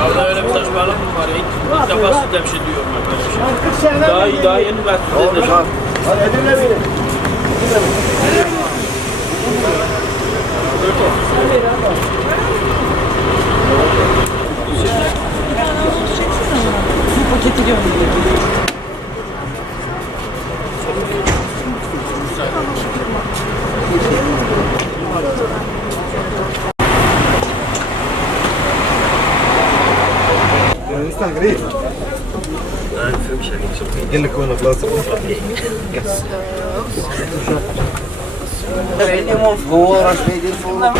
Vallahi öyle bir saçmalık mı var ya? İlk defa sizden bir şey diyorum arkadaşlar. Daha yeni verdim. Hadi Edirne benim. Paketi gönderiyor. Yunanistan قريب قال لك وين بلاصه شوية مفقورة شوية الفول